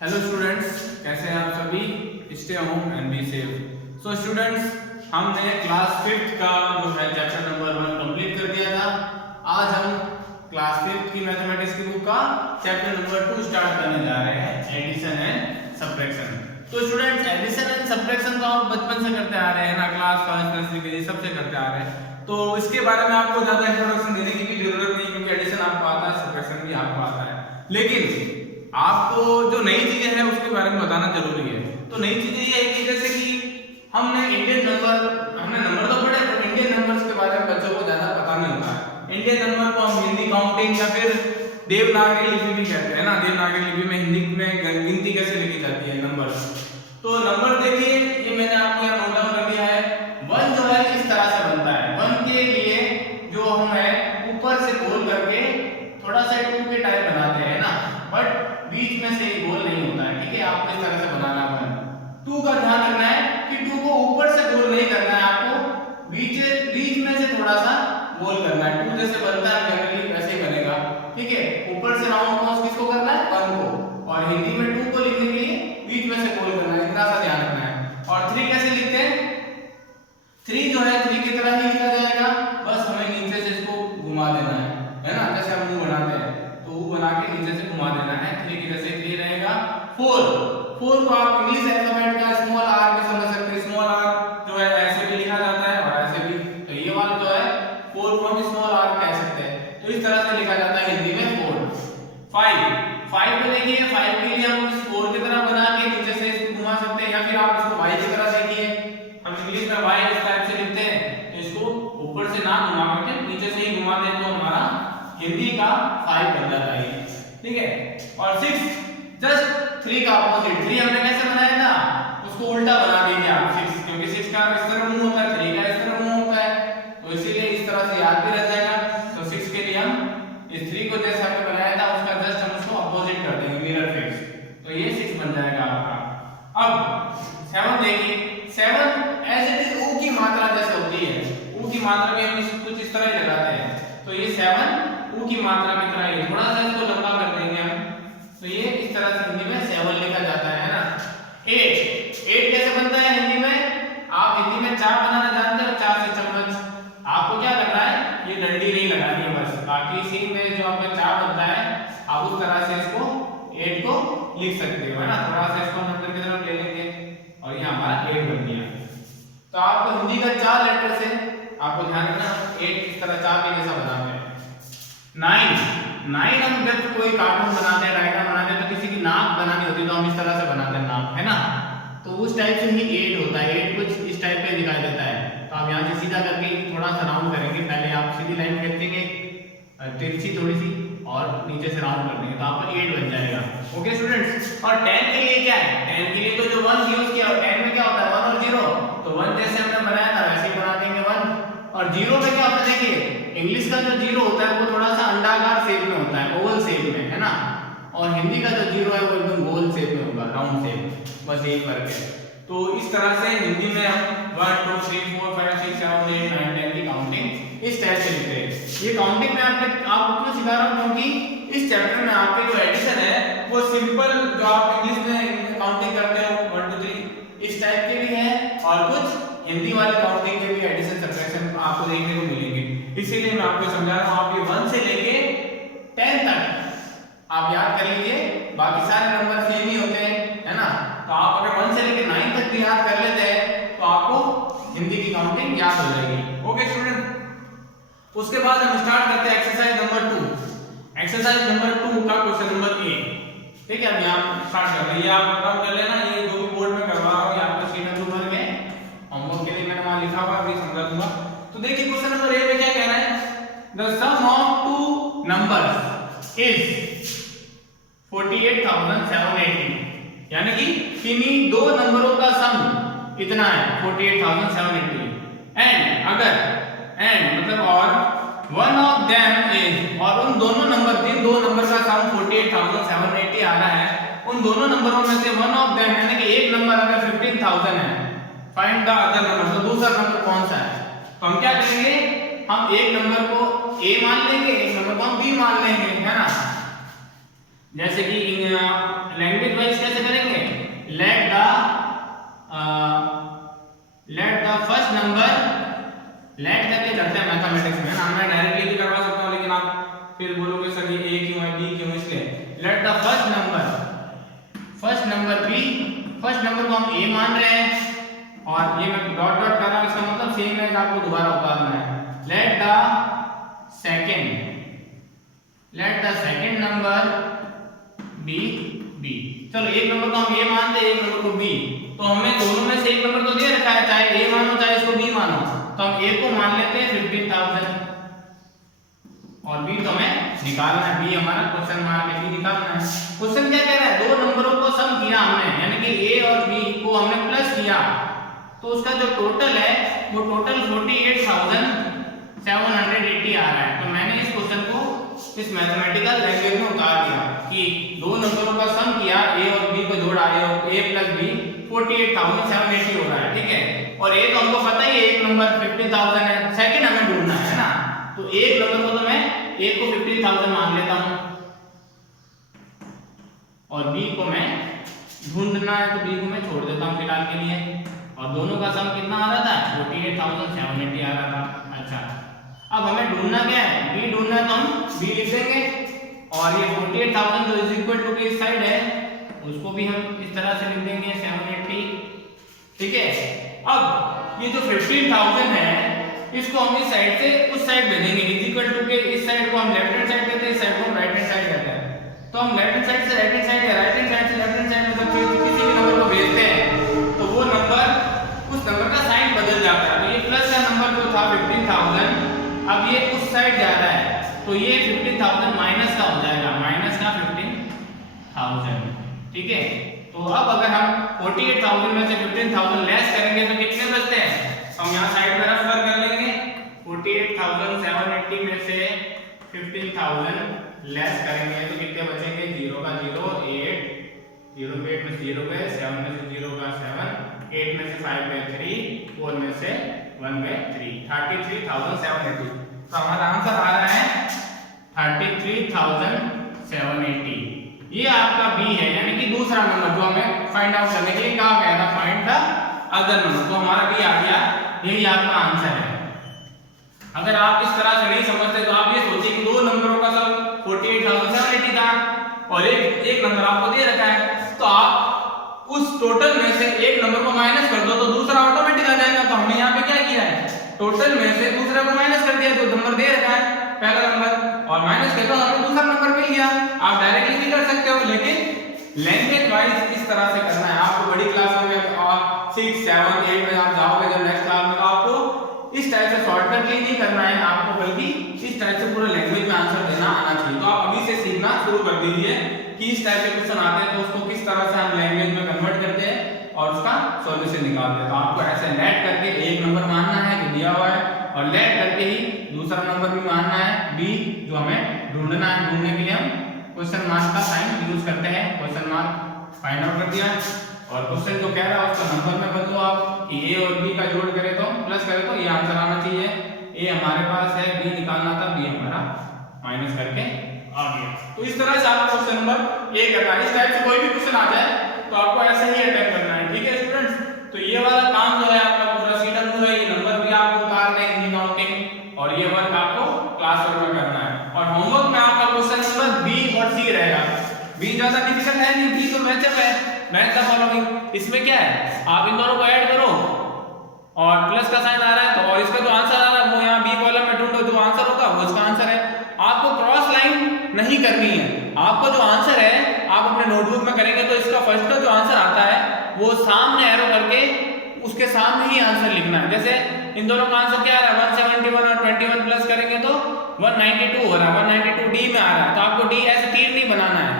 Hello students, कैसे हैं आप सभी। Stay home and be safe. So students, हमने क्लास 5th का जो है चैप्टर नंबर 1 कंप्लीट कर दिया था। आज हम क्लास 5th की मैथमेटिक्स की बुक का चैप्टर नंबर 2 स्टार्ट करने जा रहे हैं, एडिशन एंड सब्ट्रैक्शन। तो स्टूडेंट्स, एडिशन एंड सब्ट्रैक्शन तो आप बचपन से करते आ रहे हैं ना, क्लास फर्स्ट नर्सरी के सबसे करते आ रहे हैं। तो इसके बारे में आपको ज्यादा इंट्रोडक्शन देने की भी जरूरत नहीं, क्योंकि एडिशन आपको आता है, सब्ट्रैक्शन भी आपको आता है। लेकिन आपको जो नई चीजें हैं उसके बारे में बताना जरूरी है। तो नई चीजें ये है कि जैसे कि हमने नंबर तो पढ़े, पर इंडियन नंबर्स के बारे में बच्चों को ज्यादा पता नहीं होता है। इंडियन नंबर को हम हिंदी काउंटिंग या फिर देवनागरी लिपि भी कहते हैं ना। देवनागरी लिपि में हिंदी में गिनती कैसे लिखी जाती है, नंबर। तो नंबर देखिए, ये मैंने आपको यहाँ नोट डाउन कर दिया है। 1 जो है इस तरह से बनता है। 1 के लिए जो हम है ऊपर से गोल करके थोड़ा सा 2 के टाइप बनाते हैं ना, बट बीच में से गोल नहीं होता है। ठीक है, आपको इस तरह से बनाना है। 2 का ध्यान रखना है कि 2 को ऊपर से गोल नहीं करना है, आपको बीच में से थोड़ा सा गोल करना है। 2 जैसे बनता है जनरली वैसे ही बनेगा। ठीक है, ऊपर से राउंड क्रॉस किसको करना है, 1 को, और हिंदी में 2 को लिखने के लिए बीच में से गोल करना है, इतना सा ध्यान रखना है। और 3 कैसे लिखते हैं, 3 जो है 3 की तरह ही लिखा जाएगा, बस हमें नीचे से इसको घुमा देना है ना। जैसे हम मुंह बनाते हैं तो वो बना के नीचे से घुमा देना है। 3 की जैसे 3 रहेगा। 4 को आप इंग्लिश अल्फाबेट का स्मॉल आर में समझ सकते हैं। स्मॉल आर जो है ऐसे भी लिखा जाता है और ऐसे भी। तो ये वाला जो है 4 को हम स्मॉल आर कह सकते हैं। तो इस तरह से लिखा जाता है हिंदी में 4। 5 को देखिए, 5 के लिए हम इस 4 की तरह बना के नीचे से इसको घुमा सकते हैं, या फिर आप इसको y की तरह देखिए। हम इंग्लिश में y इस टाइप से लिखते हैं, तो इसको ऊपर से ना घुमा करके नीचे से ही घुमा दें तो हमारा हिंदी का 5 बन जाता है। ठीक है, और 6 जस्ट 3 का अपोजिट। 3 हमने कैसे बनाया था, उसको उल्टा बना दीजिए आप 6, क्योंकि 6 का इस तरह मुंह होता है, 3 का इस तरह मुंह होता है, तो इसीलिए इस तरह से याद भी रह जाएगा। तो 6 के लिए हम इस 3 को जैसा हमने बनाया था उसका जस्ट हम उसको अपोजिट कर देंगे, मिरर फिक्स, तो ये 6 बन जाएगा आपका। अब 7 देखिए, 7 एज इट इज ऊ की मात्रा जैसे होती है, ऊ की मात्रा में हम कुछ इस तरह ही लगाते हैं। तो ये 7 ऊ की मात्रा की तरह ही, थोड़ा सा इसको लंबा कर देंगे हम, तो ये इस तरह से हिंदी में 7 लिखा जाता है ना। 8 कैसे बनता है हिंदी में, आप हिंदी में 4 बनाना जानते हो, 4 से चम्मच। आपको क्या करना है, ये डंडी नहीं लगानी है बस, बाकी इसी में जो आपका 4 बनता है आप उस तरह से इसको 8 को लिख सकते हो, है ना। थोड़ा सा इसको अंदर की तरफ ले लेंगे और ये हमारा 8 बन गया। तो आपको हिंदी का 4 लेटर से आपको ध्यान रखना 8 इस तरह 4 के जैसा बनाते हैं। 9 हम जब कोई कार्टून बनाते हैं, डायग्राम बनाते हैं, तो किसी की नाक बनानी होती है तो हम इस तरह से बनाते हैं नाक, है ना। तो उस टाइप से ही 8 होता है। 8 कुछ इस टाइप पे दिखाई देता है। तो आप यहाँ से सीधा करके थोड़ा सा राउंड करेंगे, पहले आप सीधी लाइन खींचेंगे, तिरछी थोड़ी सी, और नीचे से राउंड कर देंगे, तो आपका 8 बन जाएगा। ओके स्टूडेंट्स, और 10 के लिए क्या है, 10 के लिए तो जो 1 यूज किया, 10 में क्या होता है 1 और 0, तो 1 जैसे हमने बनाया था वैसे ही बना देंगे 1। और 0 में क्या होता है, देखिए इंग्लिश का जो 0 होता है वो थोड़ा सा अंडाकार शेप में होता है, ओवल शेप में, है ना। और हिंदी का जो 0 है वो एकदम गोल शेप में होगा, राउंड शेप, बस यही फर्क है। तो इस तरह से हिंदी में हम 1 2 3 4 5 6 7 8 9 10 की काउंटिंग इस टाइप से लिखते हैं। ये काउंटिंग में आपको क्यों सिखा रहा हूं, क्योंकि इस चैप्टर में आपके जो एडिशन है वो सिंपल जो आप इंग्लिश में काउंटिंग करते हो 1 2 3 इस टाइप के भी है, और कुछ हिंदी वाली काउंटिंग के भी एडिशन सब्ट्रैक्शन आपको देखने को मिलेंगे। इसीलिए मैं आपको समझा रहा हूं। आप ये 1 से लेके 10 तक आप याद कर लीजिए, बाकी सारे नंबर सेम ही होते हैं, है ना। तो आप अगर 1 से लेके 9 तक भी याद कर लेते हैं तो आपको हिंदी की काउंटिंग याद हो जाएगी। ओके स्टूडेंट, उसके बाद हम स्टार्ट करते हैं एक्सरसाइज नंबर 2। एक्सरसाइज नंबर 2 का क्वेश्चन नंबर ए। ठीक है, अब यहाँ स्टार्ट कर रहे हैं, आप नोट कर लेना, ये जो भी बोर्ड में करवा रहा हूँ आपको शीट में भर के होमवर्क के लिए मैंने वहां लिखा हुआ, अभी समझा दूंगा। तो देखिए क्वेश्चन नंबर ए में क्या कह रहा है, the sum of 2 numbers is 48,780, यानी कि किन्हीं 2 नंबरों का सम इतना है 48,780, एंड अगर मतलब और वन ऑफ देम इज, और उन दोनों नंबर, जिन 2 नंबर का सम 48,780 आ रहा है, उन दोनों नंबरों में से वन ऑफ देम यानी कि एक नंबर अगर 15,000 है, फाइंड द अदर नंबर, तो दूसरा नंबर कौन सा है। तो हम क्या करेंगे, हम एक नंबर को a मान लेंगे, एक नंबर को हम b मान लेंगे, है ना। जैसे कि लैंग्वेज वाइज कैसे करेंगे, let the first number, let करके करते हैं मैथमेटिक्स में ना, मैं डायरेक्टली भी करवा सकता हूं लेकिन आप फिर बोलोगे सर ये ए क्यों है बी क्यों, इसलिए let the first number B, first number को हम ए मान रहे हैं और ये मैं डॉट डॉट कर रहा हूं, इसका मतलब सेम है, आपको दोबारा उतारना है। Let the second number B B, चलो एक नंबर को हम ए मानते हैं, एक नंबर को बी, तो हमें दोनों में से एक नंबर तो दे रखा है, चाहे ए मानो चाहे इसको बी मानो, तो हम ए को मान लेते हैं 15,000 और बी तो हमें निकालना है, बी हमारा क्वेश्चन मार्क है, बी निकालना है। क्वेश्चन क्या कह रहा है, दो नंबरों को सम किया हमने, यानी कि ए और बी को हमने प्लस किया, तो उसका जो टोटल है वो टोटल 48,780 आ रहा है। तो मैंने इस क्वेश्चन को इस मैथमेटिकल लैंग्वेज में उतार दिया कि दो नंबरों का सम किया, ए और बी को जोड़ा, ए प्लस बी 48,780 हो रहा है, ठीक है। और ए तो हमको पता ही है, एक नंबर 15,000 है, सेकंड हमें ढूंढना है ना, तो एक नंबर को तो मैं ए को 15,000 मान लेता हूं और बी को मैं ढूंढना है तो बी को मैं छोड़ देता हूं फिलहाल के लिए, और दोनों का सम कितना आ रहा था, 48,780 आ रहा था। अच्छा, अब हमें ढूंढना क्या है, बी ढूंढना है, तो हम बी लिख देंगे और ये 48,000 जो इज इक्वल टू की साइड है उसको भी हम इस तरह से लिख देंगे 780, ठीक है। अब ये जो 15,000 है इसको हम इस साइड से उस साइड भेजेंगे, इज इक्वल टू के इस साइड को हम लेफ्ट हैंड साइड कहते हैं, इस साइड को हम राइट हैंड साइड कहते हैं, तो हम लेफ्ट हैंड साइड से राइट हैंड साइड या राइट हैंड साइड से लेफ्ट हैंड साइड में जब किसी भी नंबर को भेजते हैं तो वो नंबर, उस नंबर का साइन बदल जाता है। तो ये प्लस का नंबर जो था 15,000, अब ये उस साइड जा रहा है तो ये 15,000 माइनस का हो जाएगा, माइनस का 15,000, ठीक है। तो अब अगर हम 48,000 में से 15,000 लेस करेंगे तो कितने बचते हैं, हम यहाँ साइड में रफ कर लेंगे, 48,780 में से 15,000 लेस करेंगे तो कितने बचेंगे, 0 का 0, 8, 0 पे 8 में से 0 गए, 7 में से 0 का 7, 8 में से 5 गए 3, 4 में से 1 गए 3, 33,780। तो हमारा आंसर आ रहा है 33,780। ये आपका बी है, यानी कि दूसरा नंबर जो हमें फाइंड आउट करने के लिए कहा गया था, फाइंड द अदर नंबर, तो हमारा बी आ गया, यही आपका आंसर है। अगर आप इस तरह से नहीं समझते तो आप ये सोचिए कि दो नंबरों का सब 48,780 था और एक नंबर आपको दे रखा है, तो आप उस टोटल में से एक नंबर को माइनस कर दो तो दूसरा ऑटोमेटिक आ जाएगा। तो हमने यहाँ पे क्या किया है, टोटल में से दूसरे को माइनस कर दिया, जो नंबर दे रखा है पहला नंबर, और माइनस करके हमें दूसरा नंबर मिल गया। आप डायरेक्टली भी कर सकते हो लेकिन लैंग्वेज वाइज इस तरह से करना है। आपको बड़ी क्लासों में 6, 7, 8 में आप जाओगे जब नेक्स्ट क्लास में, आपको इस टाइप से शॉर्टकट नहीं करना है, आपको बल्कि इस टाइप से पूरा लैंग्वेज में आंसर देना आना चाहिए। तो आप अभी से सीखना शुरू कर दीजिए कि इस टाइप के क्वेश्चन आते हैं तो उसको किस तरह से हम लैंग्वेज में कन्वर्ट करते हैं और उसका सॉल्यूशन निकालते हैं। तो आपको ऐसे लेट करके एक नंबर मानना है जो दिया हुआ है और लेट करके ही दूसरा नंबर भी मानना है, बी जो हमें ढूंढना है। ढूंढने के लिए हम क्वेश्चन मार्क का साइन यूज करते हैं, क्वेश्चन मार्क फाइंड आउट कर दिया और क्वेश्चन जो कह रहा है उसका नंबर में बदलो आप कि ए और बी का जोड़ करें तो प्लस करें तो ये आंसर आना चाहिए। ए हमारे पास है, बी निकालना था, बी हमारा माइनस करके आ गया। तो इस तरह से आप क्वेश्चन नंबर ए करना है। इस टाइप से कोई भी क्वेश्चन आ जाए तो आपको ऐसे ही अटेम्प्ट करना है, ठीक है स्टूडेंट्स। तो ये वाला काम जो है आपका पूरा सीडब्ल्यू है, ये नंबर भी आपको उतारने हैं, हिंदी काउंटिंग, और ये वर्क आपको क्लासवर्क में करना है। और होमवर्क में आपका क्वेश्चन नंबर बी और सी रहेगा। बी ज्यादा डिफिकल्ट है नहीं, बी तो मैचअप है, मैच द फॉलोइंग। इसमें क्या है, आप इन दोनों को ऐड करो और प्लस का साइन आ रहा है तो, और इसका जो आंसर आ रहा है वो यहाँ बी कॉलम में ढूंढो, जो आंसर होगा वो इसका आंसर है। आपको क्रॉस लाइन नहीं करनी है, आपको जो आंसर है आप अपने नोटबुक में करेंगे तो इसका फर्स्ट का जो आंसर आता है वो सामने एरो करके उसके सामने ही आंसर लिखना है। जैसे इन दोनों का आंसर क्या आ रहा है, 171 और 21 प्लस करेंगे तो 192 हो रहा है, 192 डी में आ रहा है, तो आपको डी ऐसे तीर नहीं बनाना है,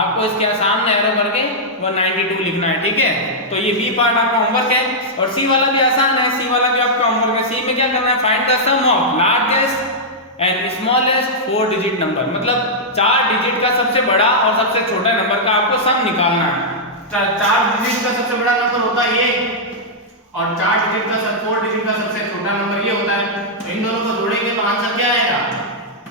आपको इसके सामने एरो करके 192 लिखना है, ठीक है। तो ये बी पार्ट आपका होमवर्क है। और सी वाला भी आसान है, सी वाला भी आपका होमवर्क है। सी में क्या करना है, find the sum of largest and smallest 4 digit number, मतलब 4 डिजिट का सबसे बड़ा और सबसे छोटा नंबर का आपको सम निकालना है। 4 डिजिट का सबसे बड़ा नंबर होता है ये और 4 डिजिट का 4 डिजिट का सबसे छोटा नंबर ये होता है। इन दोनों को जोड़ेंगे तो आंसर क्या आएगा,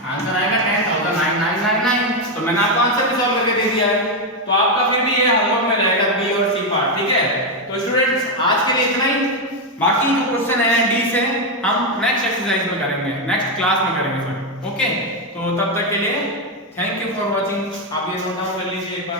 आंसर आएगा 10,999। तो तो मैंने आपको आंसर भी सॉल्व करके दे दिया है, तो आपका फिर भी ये होमवर्क में रहेगा बी और सी पार्ट, ठीक है। तो स्टूडेंट्स आज के लिए इतना ही, बाकी जो क्वेश्चन है डी से हम नेक्स्ट एक्सरसाइज में करेंगे, नेक्स्ट क्लास में करेंगे सर, ओके। तो तब तक के लिए थैंक यू फॉर वॉचिंग। आप ये नोट डाउन कर लीजिए एक बार।